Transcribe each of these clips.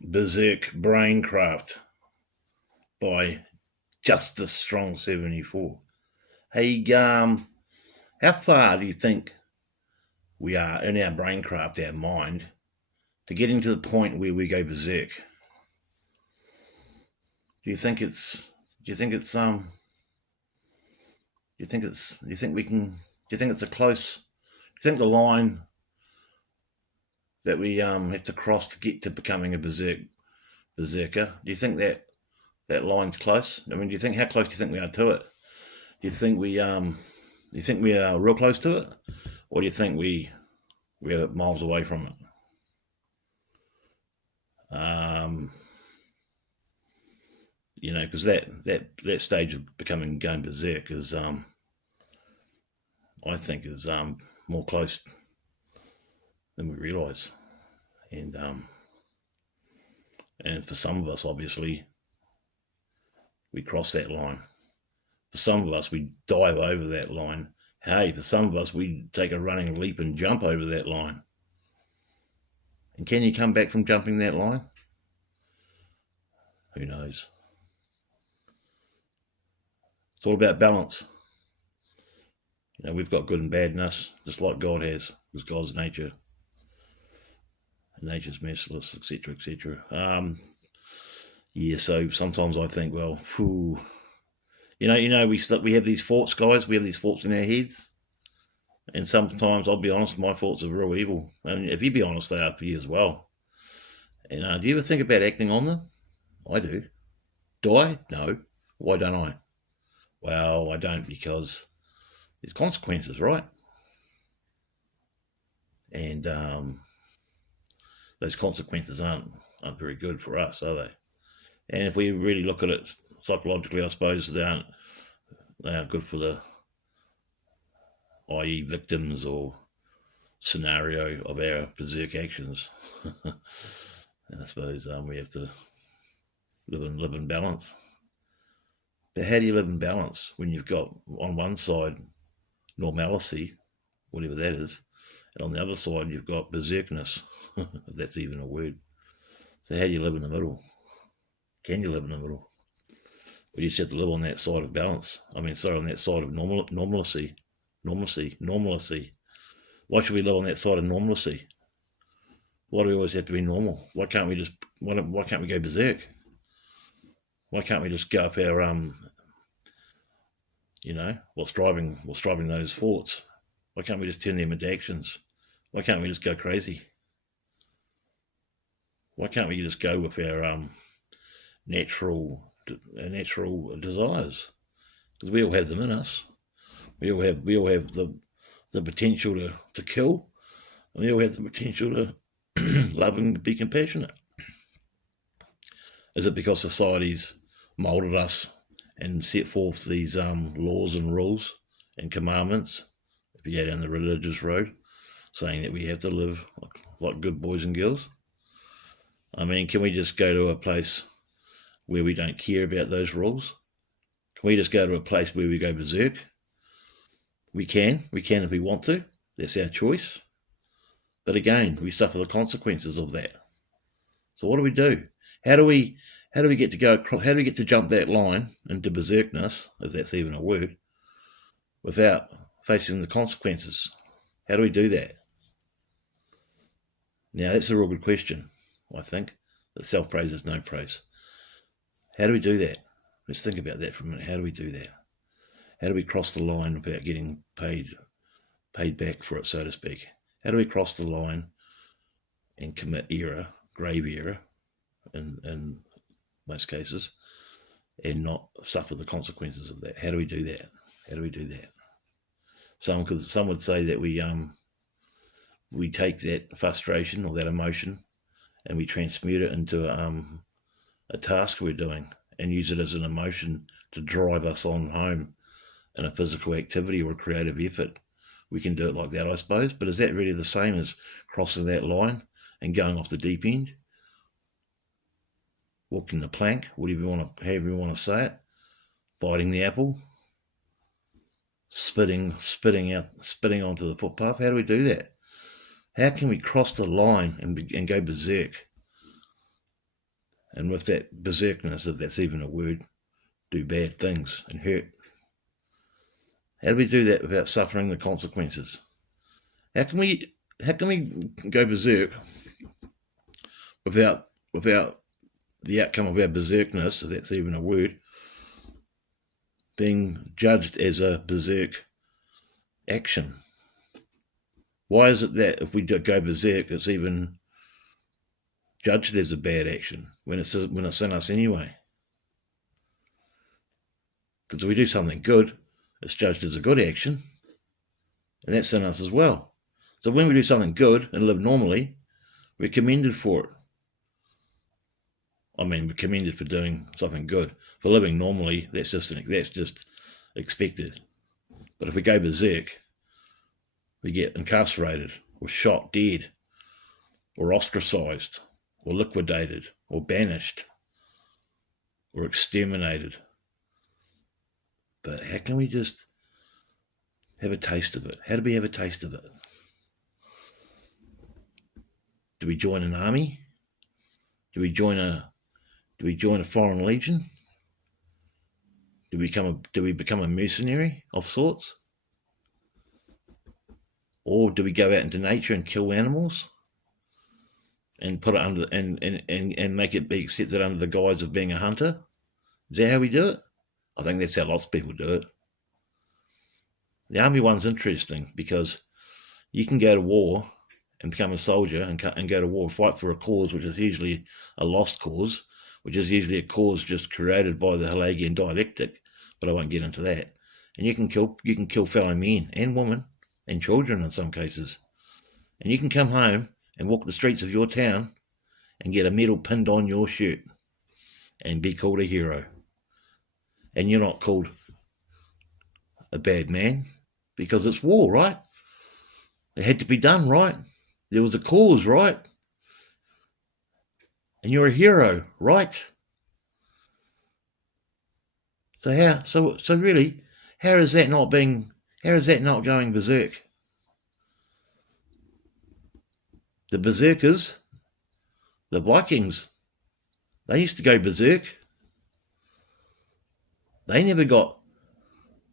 Berserk Braincraft by Justice Strong 74. Hey, how far do you think we are in our braincraft, our mind, to getting to the point where we go berserk? Do you think it's? Do you think it's? Do you think it's? Do you think we can? Do you think it's a close? Do you think the line that we have to cross to get to becoming a berserker? Do you think that line's close? I mean, do you think how close do you think we are to it? Do you think we are real close to it, or do you think we're miles away from it? Because that stage of going berserk is I think is more close than we realise, and for some of us, obviously, we cross that line. For some of us, we dive over that line. Hey, for some of us, we take a running leap and jump over that line. And can you come back from jumping that line? Who knows? It's all about balance. We've got good and bad in us, just like God has, because God's nature. Nature's merciless, etc., etc. So sometimes I think, well, we have these thoughts, guys. We have these thoughts in our heads, and sometimes I'll be honest, my thoughts are real evil. And if you be honest, they are for you as well. And do you ever think about acting on them? I do. Do I? No. Why don't I? Well, I don't because there's consequences, right? And those consequences aren't very good for us, are they? And if we really look at it psychologically, I suppose they aren't good for the, i.e., victims or scenario of our berserk actions. And I suppose we have to live in balance. But how do you live in balance when you've got on one side normalcy, whatever that is, and on the other side you've got berserkness, if that's even a word? So how do you live in the middle? Can you live in the middle? We just have to live on that side of balance. On that side of normalcy. Why should we live on that side of normalcy? Why do we always have to be normal? Why can't we go berserk? Why can't we just go up our what's driving those thoughts? Why can't we just turn them into actions? Why can't we just go crazy? Why can't we just go with our natural desires? Because we all have them in us. We all have the potential to kill, and we all have the potential to love and be compassionate. Is it because society's moulded us and set forth these laws and rules and commandments, if you go down the religious road, saying that we have to live like good boys and girls? I mean, can we just go to a place where we don't care about those rules? Can we just go to a place where we go berserk? We can if we want to. That's our choice. But again, we suffer the consequences of that. So what do we do? How do we get to jump that line into berserkness, if that's even a word, without facing the consequences? How do we do that? Now, that's a real good question, I think. That self-praise is no praise. How do we do that? Let's think about that for a minute. How do we do that? How do we cross the line without getting paid back for it, so to speak? How do we cross the line and commit grave error, in most cases, and not suffer the consequences of that? How do we do that? Some would say that we take that frustration or that emotion and we transmute it into a task we're doing and use it as an emotion to drive us on home in a physical activity or a creative effort. We can do it like that, I suppose. But is that really the same as crossing that line and going off the deep end? Walking the plank, however you want to say it, biting the apple, spitting onto the footpath. How do we do that? How can we cross the line and go berserk and with that berserkness, if that's even a word, do bad things and hurt. How do we do that without suffering the consequences? How can we go berserk without the outcome of our berserkness, if that's even a word, being judged as a berserk action? Why is it that if we go berserk, it's even judged as a bad action when it's in us anyway? Because if we do something good, it's judged as a good action, and that's in us as well. So when we do something good and live normally, we're commended for it. I mean, we're commended for doing something good. For living normally, that's just expected. But if we go berserk, we get incarcerated, or shot dead, or ostracized, or liquidated, or banished, or exterminated. But how can we just have a taste of it? How do we have a taste of it? Do we join an army? Do we join a foreign legion? Do we become a mercenary of sorts? Or do we go out into nature and kill animals and put it under and make it be accepted under the guise of being a hunter? Is that how we do it? I think that's how lots of people do it. The army one's interesting because you can go to war and become a soldier and go to war, fight for a cause which is usually a lost cause, which is usually a cause just created by the Hegelian dialectic, but I won't get into that. And you can kill fellow men and women and children in some cases. And you can come home and walk the streets of your town and get a medal pinned on your shirt and be called a hero. And you're not called a bad man because it's war, right? It had to be done, right? There was a cause, right? And you're a hero, right? So really, how is that not going berserk? The berserkers, the Vikings, they used to go berserk. They never got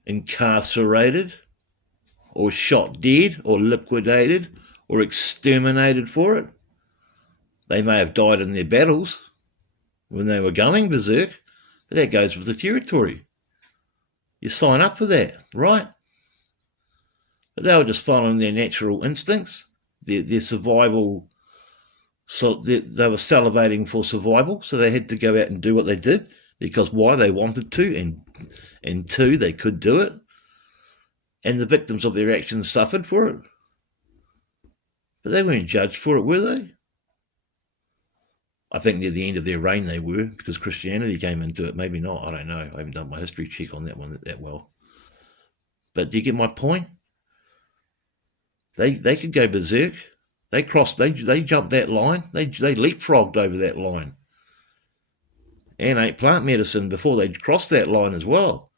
incarcerated or shot dead or liquidated or exterminated for it. They may have died in their battles when they were going berserk, but that goes with the territory. You sign up for that, right? But they were just following their natural instincts, their survival. So they were salivating for survival, so they had to go out and do what they did because why? They wanted to, and two, they could do it. And the victims of their actions suffered for it. But they weren't judged for it, were they? I think near the end of their reign they were, because Christianity came into it. Maybe not, I don't know. I haven't done my history check on that one that well. But do you get my point? They could go berserk. They jumped that line. They leapfrogged over that line. And ate plant medicine before they crossed that line as well.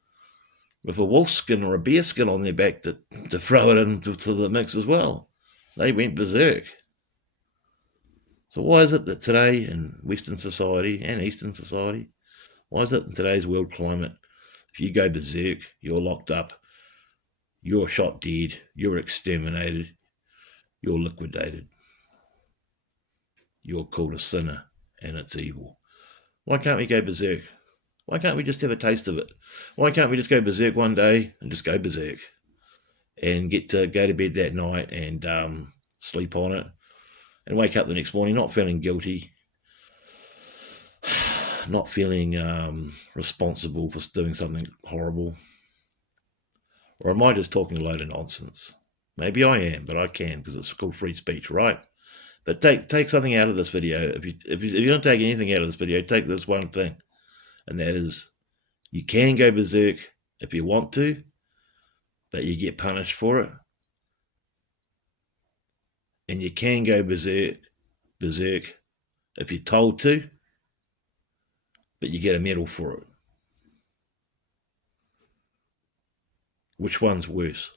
With a wolf skin or a bear skin on their back to throw it into the mix as well. They went berserk. So why is it that today in Western society and Eastern society, why is it in today's world climate, if you go berserk, you're locked up, you're shot dead, you're exterminated, you're liquidated, you're called a sinner and it's evil? Why can't we go berserk? Why can't we just have a taste of it? Why can't we just go berserk one day and just go berserk and get to go to bed that night and sleep on it and wake up the next morning not feeling guilty, not feeling responsible for doing something horrible? Or am I just talking a load of nonsense? Maybe I am, but I can because it's called free speech, right? But take something out of this video. If you don't take anything out of this video, take this one thing. And that is, you can go berserk if you want to, but you get punished for it. And you can go berserk if you're told to, but you get a medal for it. Which one's worse?